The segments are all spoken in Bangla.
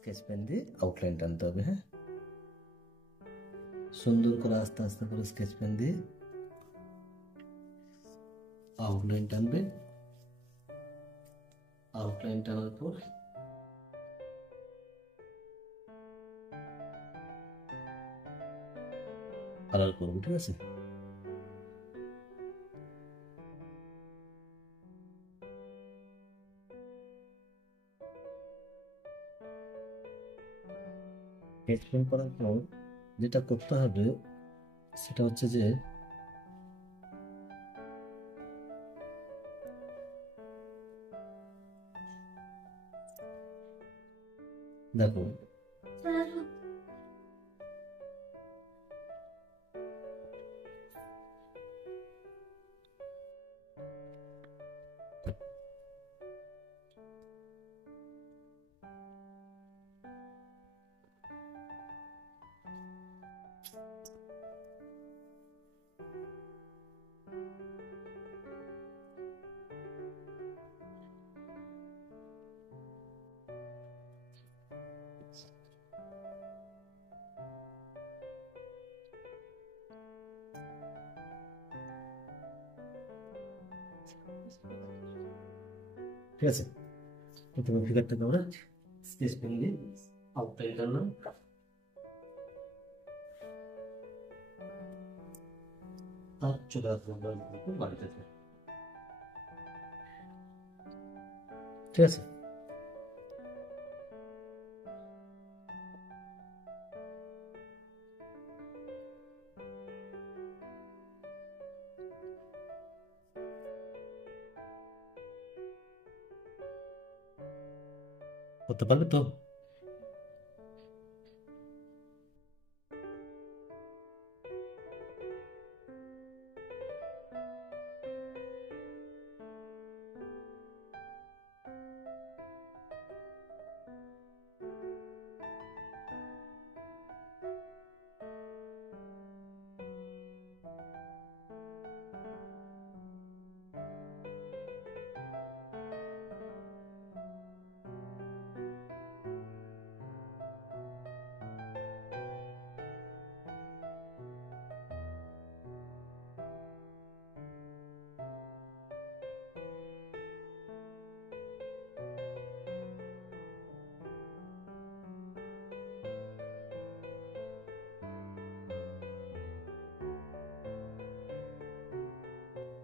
স্কেচ পেন দিয়ে আউটলাইন টানতে হবে। হ্যাঁ, সুন্দর করে আস্তে আস্তে করে স্কেচ পেন দিয়ে আউটলাইন টানবে। আউটলাইন টানার পর কালার করবো। ঠিক আছে, স্কেচ পেন করার পর যেটা করতে হবে সেটা হচ্ছে যে দেখো ঠিক আছে, প্রথমে ফিগারটাকে আমরা স্কেচ পেন দিয়ে আউটলাইন টানলাম। আর চলে আসবো বাড়িতে। ঠিক আছে, করতে পারবে তো?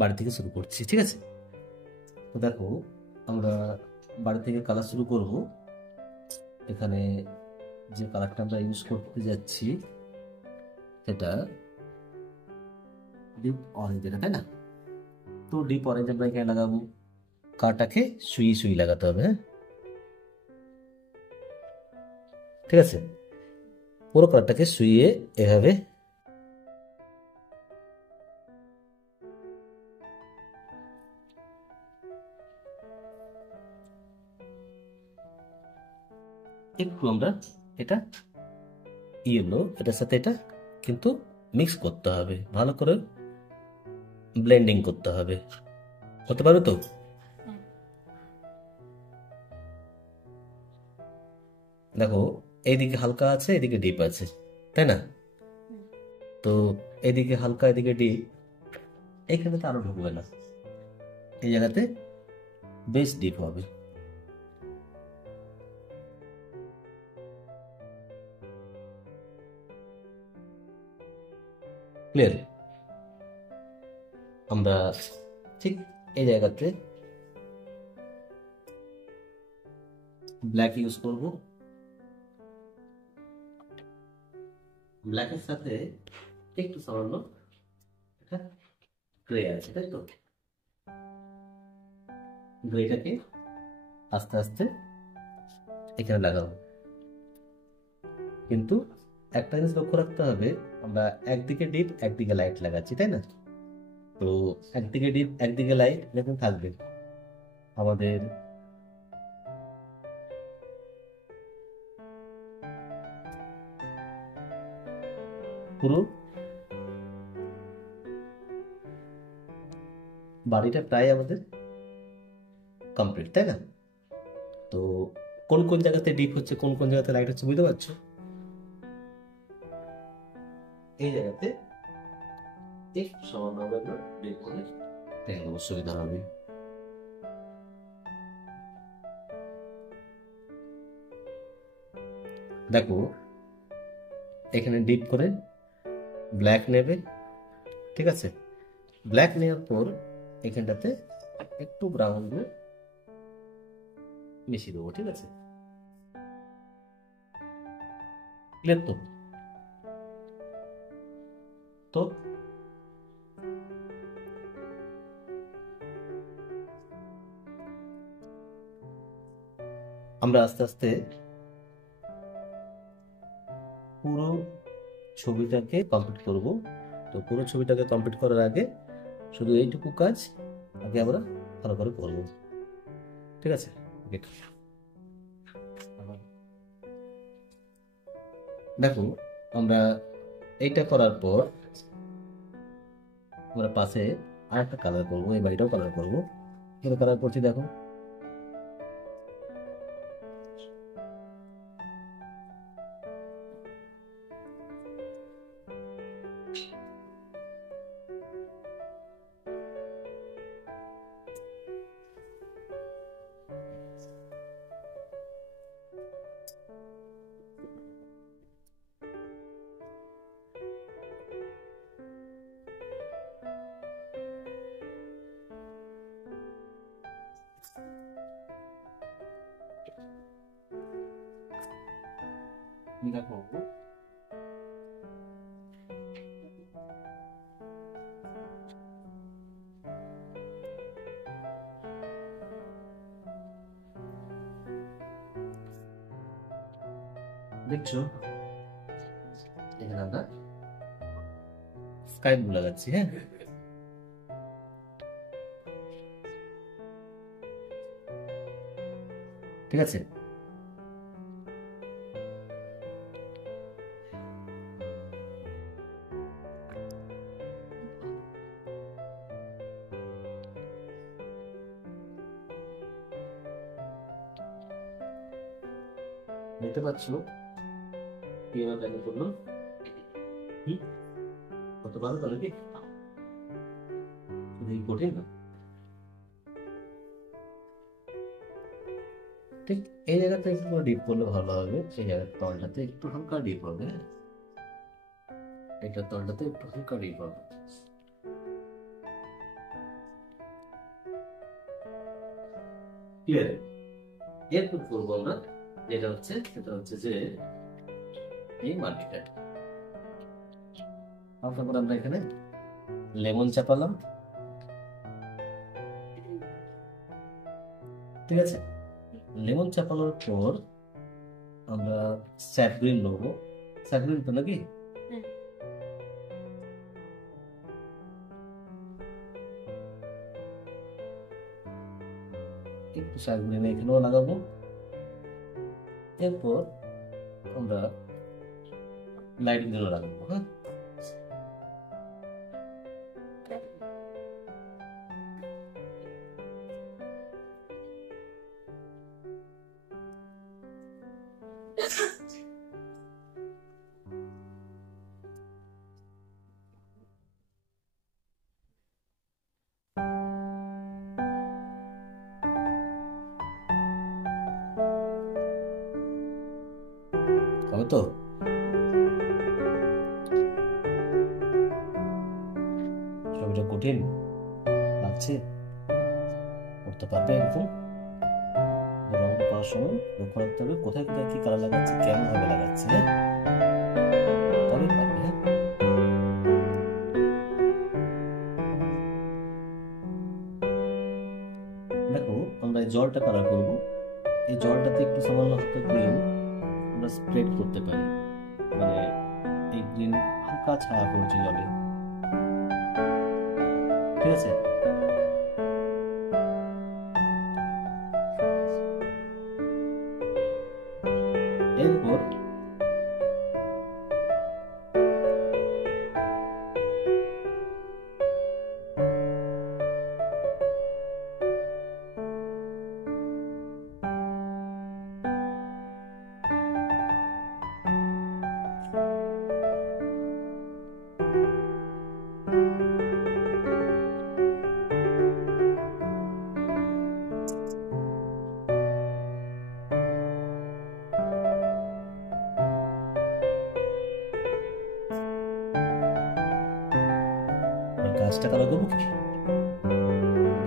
বাড়ি থেকে শুরু করছি। ঠিক আছে, তো দেখো আমরা বাড়ি থেকে কালার শুরু করব। এখানে যে কালারটা আমরা ইউজ করতে যাচ্ছি সেটা ডিপ অরেঞ্জ, এটা তাই না? তো ডিপ অরেঞ্জ আমরা এখানে লাগাবো। কারটাকে সুই সুই লাগাতে হবে। হ্যাঁ, ঠিক আছে, পুরো কারটাকে সুইয়ে এভাবে একটু আমরা এটা ইয়েলো, এটার সাথে এটা কিন্তু মিক্স করতে হবে, ভালো করে ব্লেন্ডিং করতে হবে। হতে পারবে তো? দেখো এইদিকে হালকা আছে, এদিকে ডিপ আছে, তাই না? তো এদিকে হালকা এদিকে ডিপ, এখানে তো আরো ঢুকবে না, এই জায়গাতে বেশ ডিপ হবে। ক্লিয়ার? আমরা ঠিক এই জায়গাতে ব্ল্যাক ইউজ করব। ব্ল্যাকের সাথে একটু সামান্য এটা গ্রে আছে, তাই তো? গ্রেটাকে আস্তে আস্তে এখানে লাগাবো। কিন্তু একটা জিনিস লক্ষ্য রাখতে হবে, আমরা একদিকে ডিপ একদিকে লাইট লাগাচ্ছি, তাই না? তো একদিকে ডিপ একদিকে লাইট এরকম থাকবে। আমাদের পুরো বাড়িটা প্রায় আমাদের কমপ্লিট, তাই না? তো কোন কোন জায়গাতে ডিপ হচ্ছে, কোন কোন জায়গাতে লাইট হচ্ছে, বুঝতে পারছো? এই জায়গাতে একটু সামান্য আমরা ডিপ করে দেখে নেবো, সুবিধা হবে। দেখো এখানে ডিপ করে ব্ল্যাক নেবে, ঠিক আছে? ব্ল্যাক নেওয়ার পর এখানটাতে একটু ব্রাউন মিশিয়ে দেবো, ঠিক আছে? ক্লিয়ার তো? তো আমরা আস্তে আস্তে পুরো ছবিটাকে কমপ্লিট করব। তো পুরো ছবিটাকে কমপ্লিট করার আগে শুধু এইটুকু কাজ আগে আমরা ভালো করে করবো, ঠিক আছে? দেখো আমরা এইটা করার পর আমরা পাশে আরেকটা কালার করবো, এই বাড়িটাও কালার করবো। এটা কালার করছি, দেখো। দেখো দেখছো এখানে আমরা স্কাই ব্লু লাগাচ্ছি, হ্যাঁ? ঠিক আছে। দেখতে পাচ্ছ কি আমার প্যাকেট করলো? কত ভালো তাহলে কি কঠিন না? ঠিক এই জায়গাতে একটু ডিপ করলে ভালো হবে। সেই জায়গার তলটাতে একটু হালকা ডিপ হবে, হ্যাঁ? এটার তলটাতে একটু হালকা ডিপ হবে। ক্লিয়ার? এরপর করবো আমরা যেটা হচ্ছে, সেটা হচ্ছে যে এই মাটিটা তারপর আমরা এখানে লেমন চাপালাম, ঠিক আছে? লেমন চাপানোর পর আমরা স্যাফগ্রিন নেবো। স্যাফগ্রিন তো নাকি একটু স্যাফগ্রিন এখানেও লাগাবো। এরপর আমরা লাইট গ্রিন লাগাবো, হ্যাঁ? হবে তো? ছবিটা কঠিন লাগছে? করতে পারবে এরকম? রং করার সময় লক্ষ্য রাখতে হবে কোথায় কোথায় কি কালার লাগাচ্ছে, কেমন ভাবে লাগাচ্ছে, হ্যাঁ? তবে পারবে, হ্যাঁ? দেখো আমরা এই জলটা কালার করবো। এই জলটাতে একটু সামান্য হালকা গ্রিন আমরা স্প্রেড করতে পারি, মানে এই গ্রিন হালকা ছায়া পড়ছে জলে, ঠিক আছে? এরপর আকাশটা কালো করবো কি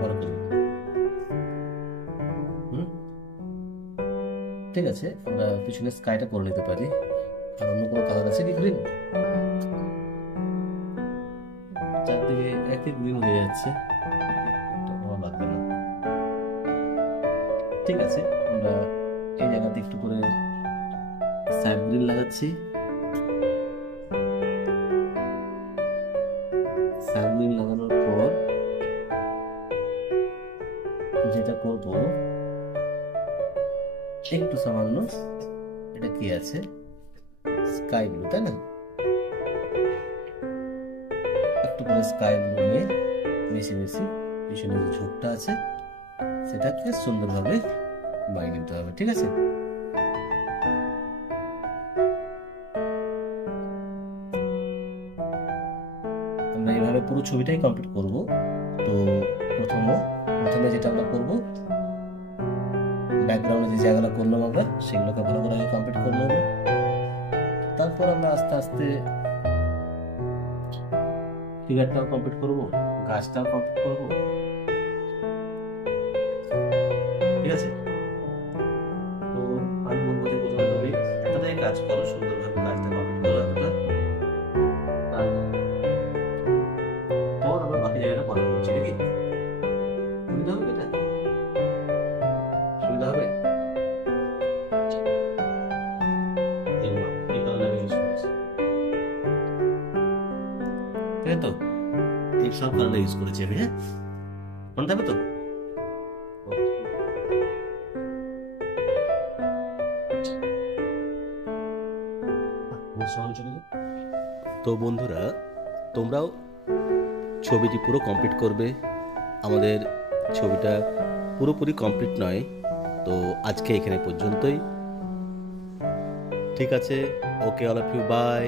পরে করবো। ঠিক আছে, আমরা পিছনে স্কাইটা করে নিতে পারি। আর অন্য কোনো কালার আছে কি গ্রিন? চারদিকে একই গ্রিন হয়ে যাচ্ছে, ভালো লাগবে না। ঠিক আছে, আমরা এই জায়গাতে একটু করে সাইড গ্রিন লাগাচ্ছি। সাইড গ্রিন লাগানোর পর যেটা করব, একটু সামান্য, এটা কি আছে, স্কাই ব্লু, তাই না? একটু করে স্কাই ব্লু নিয়ে বেশি বেশি পিছনে যে ঝোঁকটা আছে সেটাকে সুন্দরভাবে বানিয়ে নিতে হবে। ঠিক আছে, আমরা এইভাবে পুরো ছবিটাই কমপ্লিট করব। তো প্রথমে যেটা আমরা করব, ব্যাকগ্রাউন্ডে যে জায়গাটা করলাম আমরা সেগুলোকে ভালো করে কমপ্লিট করে নেব। তারপর আমরা আস্তে আস্তে ফিগারটাও কমপ্লিট করব, গাছটাও কমপ্লিট করব। ঠিক আছে, তো আমি বলবো যে প্রথমে এতটাই কাজ করো, সুন্দরভাবে কাজটা কমপ্লিট করো এতটা, তারপর আমরা বাকি জায়গাটা পরে করছি। নাকি সুবিধা হবে? এটা সুবিধা হবে। তো এই সব কালার ইউজ করেছি আমি। হ্যাঁ, মনে থাকবে তো? তো বন্ধুরা, তোমরাও ছবিটি পুরো কমপ্লিট করবে। আমাদের ছবিটা পুরোপুরি কমপ্লিট নয়, তো আজকে এখানে পর্যন্তই। ঠিক আছে, ওকে, অল অফ ইউ, বাই।